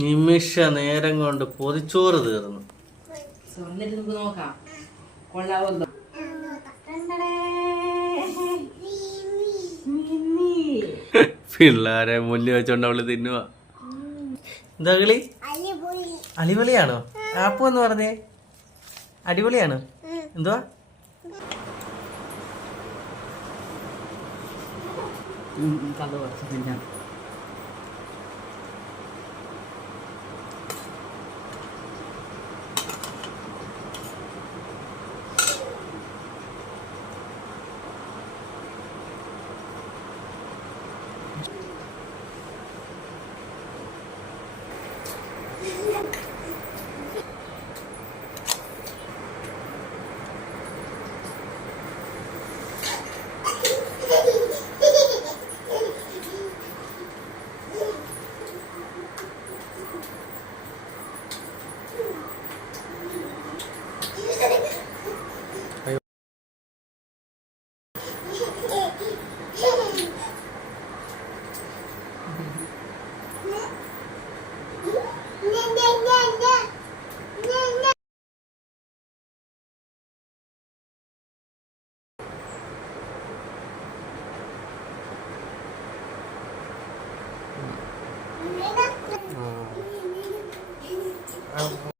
നിമിഷ നേരം കൊണ്ട് പൊതിച്ചോറ് തീർന്നു. എന്നിട്ട് നമുക്ക് നോക്കാം. പിള്ളേരെ മുല്ല വെച്ചോണ്ട് അവൾ തിന്നുക എന്താ കളി? അടിപൊളിയാണോ? ആപ്പു എന്ന് പറഞ്ഞേ? അടിപൊളിയാണ്. എന്തുവാ? കഥ കുറച്ച് തിന്നാം. 嗯，嗯。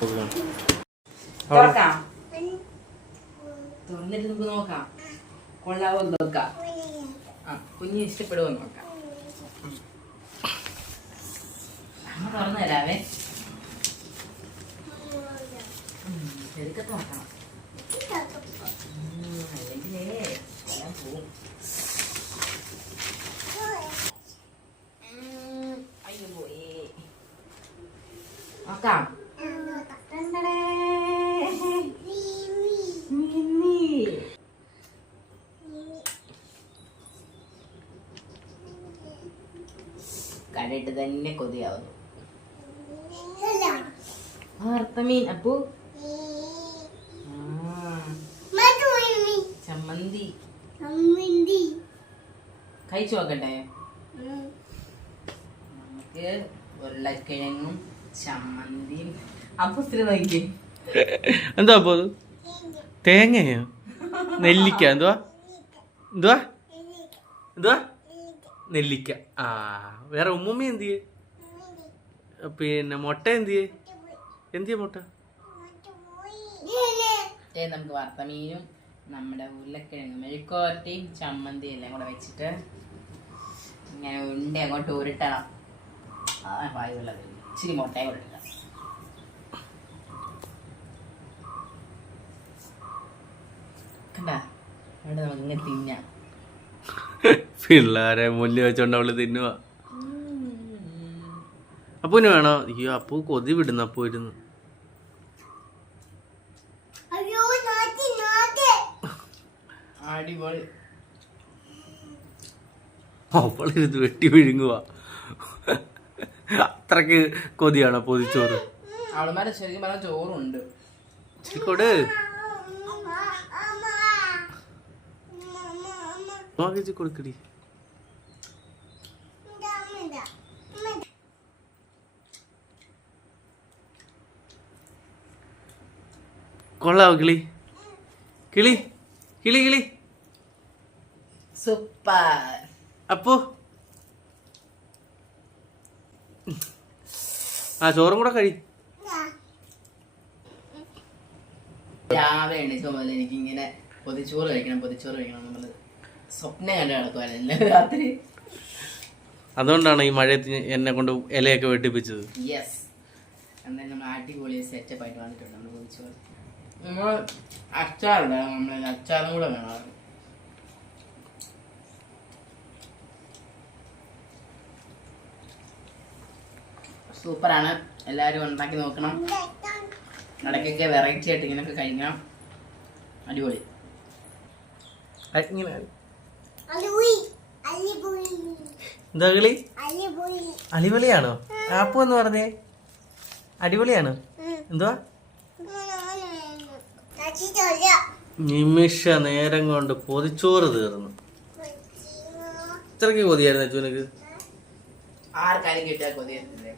不知道多少？കൊള്ളാവോ നോക്കാം ആ കുഞ്ഞ് ഇഷ്ടപ്പെടുമോ എന്ന് നോക്കാം. അമ്മ തുറന്നു തരാവേ. ഉം, ചെറുക്കത്ത് നോക്കണം. അല്ലെങ്കിലേ എല്ലാം പോവും. അയ്യോ പോയേ. നോക്കാം. കണ്ടിട്ട് തന്നെ കൊതിയാവുന്നു. വാർത്തമീൻ അപ്പു. ആ, ചമ്മന്തി. കഴിച്ചു നോക്കട്ടെ. നമുക്ക് ഉരുളക്കിഴങ്ങും ചമ്മന്തിയും. അപ്പു സ്ഥിരം നോക്കി എന്താ അപ്പോ തേങ്ങയോ? നെല്ലിക്ക എന്തുവാ? എന്തുവാ? എന്തുവാ? നെല്ലിക്ക. ആ വേറെ ഉമ്മുമ്മ എന്ത് ചെയ്യേ പിന്നെ മുട്ട എന്ത് ചെയ്യേ എന്ത് ചെയ്യ മുട്ട നമുക്ക് വറുത്ത മീനും നമ്മുടെ ഉരുളക്കിഴങ്ങ് മെഴുക്കോരട്ടിയും ചമ്മന്തി എല്ലാം കൂടെ വെച്ചിട്ട് ഇങ്ങനെ ഉണ്ട അങ്ങോട്ട് ഉരുട്ടണം. ആ വായുള്ളത്. ഇച്ചിരി മുട്ടയും കൂടെ കണ്ട? അവിടെ നമുക്ക് ഇങ്ങനെ തിന്നാം. പിള്ളേരെ മുല്ല വെച്ചോണ്ട് അവൾ തിന്നുക അപ്പൂന് വേണോ? അയ്യോ അപ്പൂ കൊതി വിടുന്നു അപ്പൂ ഇരുന്ന് അവളിരുന്ന് വെട്ടി വിഴുങ്ങുക അത്രയ്ക്ക് കൊതിയാണ് പൊതിച്ചോറ് അവളുമാരെ ശരിക്കും പറഞ്ഞാൽ ചോറുണ്ട്. കൊട് കൊടുക്കടി. കൊള്ളാവോ കിളി? കിളി കിളി കിളി. സൂപ്പർ. അപ്പോ? ആ ചോറും കൂടെ കഴി. രാവിലെ എണീച്ച മുതൽ എനിക്ക് ഇങ്ങനെ പൊതിച്ചോറ് കഴിക്കണം പൊതിച്ചോറ് കഴിക്കണം നമ്മൾ സ്വപ്നം കണ്ടു കിടക്കുവാനല്ലേ രാത്രി. അതുകൊണ്ടാണ് ഈ മഴയത്ത് എന്നെ കൊണ്ട് ഇലയൊക്കെ വെട്ടിപ്പിച്ചത്. യെസ് എന്തായാലും നമ്മൾ അടിപൊളി സെറ്റപ്പ് ആയിട്ട് വന്നിട്ടുണ്ട് നമ്മൾ പൊതിച്ചോറ്. നമ്മൾ അച്ചാറുണ്ട് നമ്മൾ അച്ചാറും കൂടെ വേണം സൂപ്പറാണ്. എല്ലാവരും ഉണ്ടാക്കി നോക്കണം. ഇടയ്ക്കൊക്കെ വെറൈറ്റി ആയിട്ട് ഇങ്ങനെയൊക്കെ കഴിക്കണം. അടിപൊളി. ഇങ്ങനെ എന്താ കിളി? അടിപൊളിയാണോ? ആപ്പു എന്ന് പറഞ്ഞേ. അടിപൊളിയാണോ? എന്തുവാ? നിമിഷ നേരം കൊണ്ട് പൊതിച്ചോറ് തീർന്നു. ഇത്രയ്ക്ക് കൊതിയായിരുന്നു അച്ഛനക്ക് ആർക്കാരും കിട്ടിയാൽ കൊതിയത്തില്ലേ